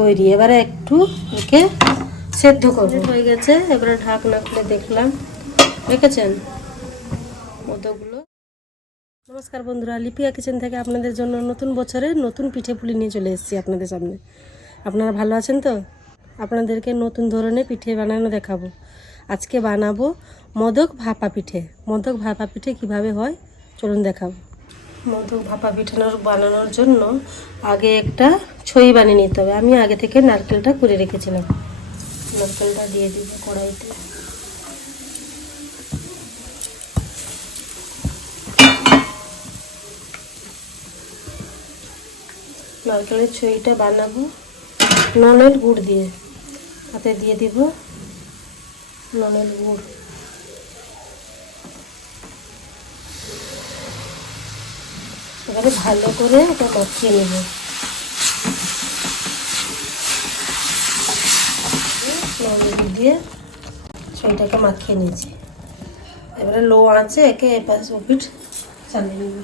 তৈরি। এবারে একটু একে সেদ্ধ করব। হয়ে গেছে, এবারে ঢাকনা খুলে দেখলাম। দেখেছেন? মোদকগুলো নমস্কার বন্ধুরা, লিপিয়া কিচেন থেকে আপনাদের জন্য নতুন বছরে নতুন পিঠে পুলি নিয়ে চলে এসেছি আপনাদের সামনে। আপনারা ভালো আছেন তো? আপনাদেরকে নতুন ধরনের পিঠে বানানো দেখাবো। আজকে বানাবো মদক ভাপা পিঠে। মদক ভাপা পিঠে কীভাবে হয়, চলুন দেখাবো। মোদক ভাপা পিঠানোর বানানোর জন্য আগে একটা ছই বানিয়ে নিতে হবে। আমি আগে থেকে নারকেলটা করে রেখেছিলাম। নারকেলটা দিয়ে দিব কড়াইতে। নারকেলের ছইটা বানাবো, নলের গুড় দিয়ে। হাতে দিয়ে দিব নলের গুড়। এবারে ভালো করে এটা মাখিয়ে নেব। গুড় দিয়ে ছইটাকে মাখিয়ে নিয়েছি। এবারে লো আঁচে একে এপাশ ওপিট চালিয়ে নেব।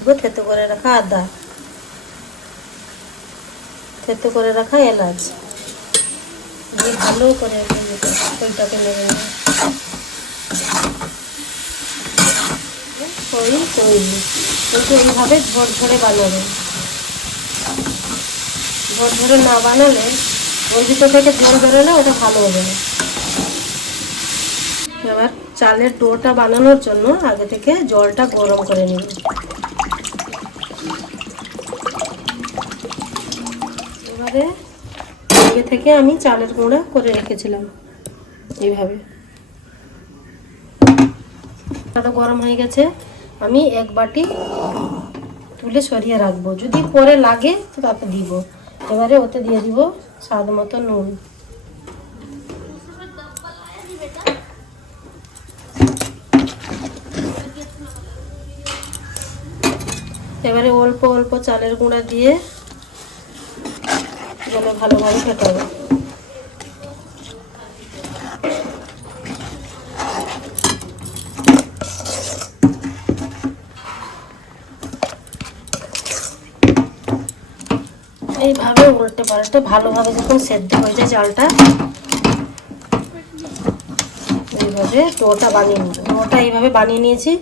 এবার থেতো করে রাখা আদা। থেতো করে রাখা এলাচ। দিয়ে ভালো করে ওইটাকে নেবে। নেবে ওই তৈরি কিন্তু এইভাবে বানাবে। ঝরঝরে না বানালে ওর ভিতর থেকে জল বেরোলে ওটা ভালো হবে এবার চালের ডোটা বানানোর জন্য আগে থেকে জলটা গরম করে নিব। এভাবে আগে থেকে আমি চালের গুঁড়া করে রেখেছিলাম এইভাবে। গরম হয়ে গেছে। আমি এক বাটি তুলে সরিয়ে রাখব। যদি পরে লাগে, তো তাতে দিব। এবারে ওতে দিয়ে দিব স্বাদ মতো নুন। এবারে অল্প অল্প চালের গুঁড়া দিয়ে জলে ভালোভাবে ফেটাবো। এইভাবে উল্টে পাল্টে ভালোভাবে যখন সেদ্ধ হয়ে যায় চালটা এইভাবে ডোটা বানিয়ে নিব। ডোটা এইভাবে বানিয়ে নিয়েছি।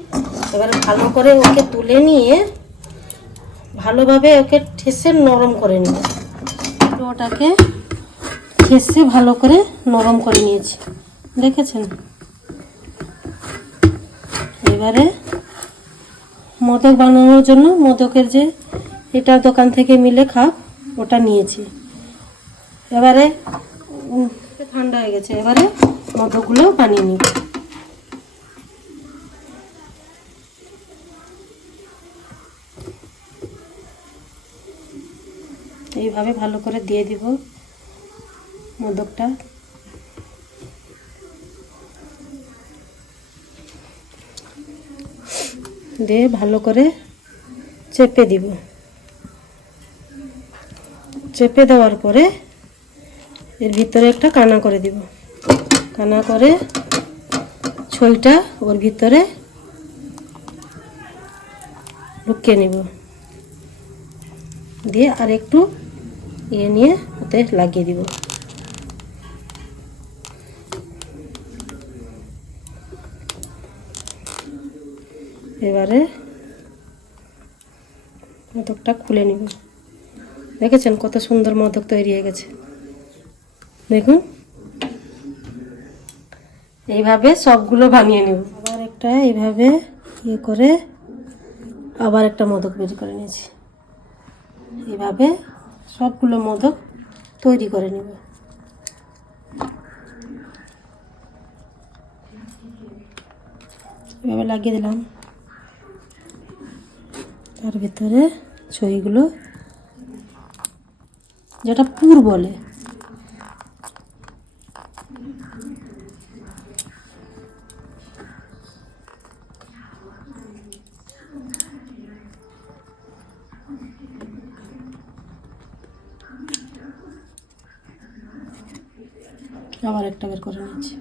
এবারে ভালো করে ওকে তুলে নিয়ে ভালোভাবে ওকে ঠেসে নরম করে নিব। ডোটাকে ঠেসে ভালো করে নরম করে নিয়েছি। দেখেছেন? এবারে মোদক বানানোর জন্য মোদকের যে এটা দোকান থেকে মিলে খাপ। ওটা নিয়েছি। এবারে ঠান্ডা হয়ে গেছে। এবারে মোদকগুলো বানিয়ে নিব। এইভাবে ভালো করে দিয়ে দিব মোদকটা দিয়ে ভালো করে চেপে দিব। চেপে দেওয়ার পরে এর ভিতরে একটা কানা করে দিব। কানা করে ছইটা ওর ভিতরে ঢুকিয়ে নিব। দিয়ে আর একটু ইয়ে নিয়ে ওতে লাগিয়ে দিব। এবারে মোদকটা খুলে নিব। দেখেছেন কত সুন্দর মোদক তৈরি হয়ে গেছে? দেখুন। এইভাবে সবগুলো বানিয়ে নেব। আবার একটা এইভাবে ইয়ে করে আবার একটা মোদক বের করে নিয়েছি। এইভাবে সবগুলো মোদক তৈরি করে নেব। এভাবে লাগিয়ে দিলাম। তার ভিতরে ছইগুলো যেটা পুর বলে। আবার একটা বের করে নিচ্ছি।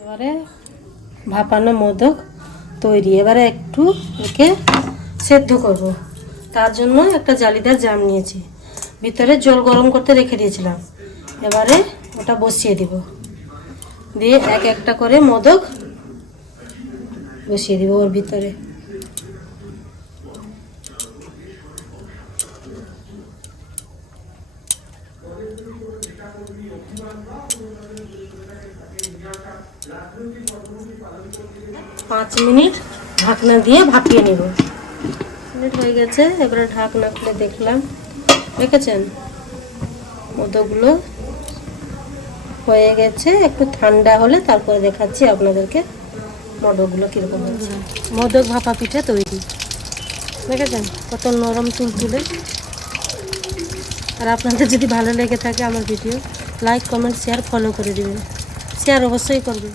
এবারে ভাপানো মোদক তৈরি। এবারে একটু একে সেদ্ধ করব। তার জন্য একটা জালিদার জাম নিয়েছি। ভিতরে জল গরম করতে রেখে দিয়েছিলাম। এবারে ওটা বসিয়ে দিব। দিয়ে এক একটা করে মোদক বসিয়ে দিব ওর ভিতরে। পাঁচ মিনিট ঢাকনা দিয়ে ভাপিয়ে নেব। মিনিট হয়ে গেছে, এবারে ঢাকনা খুলে দেখলাম। দেখেছেন? মোদকগুলো হয়ে গেছে, একটু ঠান্ডা হলে তারপরে দেখাচ্ছি আপনাদেরকে মোদকগুলো কীরকম হয়েছে মোদক ভাপা পিঠে তৈরি। দেখেছেন? কত নরম তুলতুলে। আর আপনাদের যদি ভালো লেগে থাকে আমার video like comment share follow করে দিবেন। শেয়ার অবশ্যই করবেন।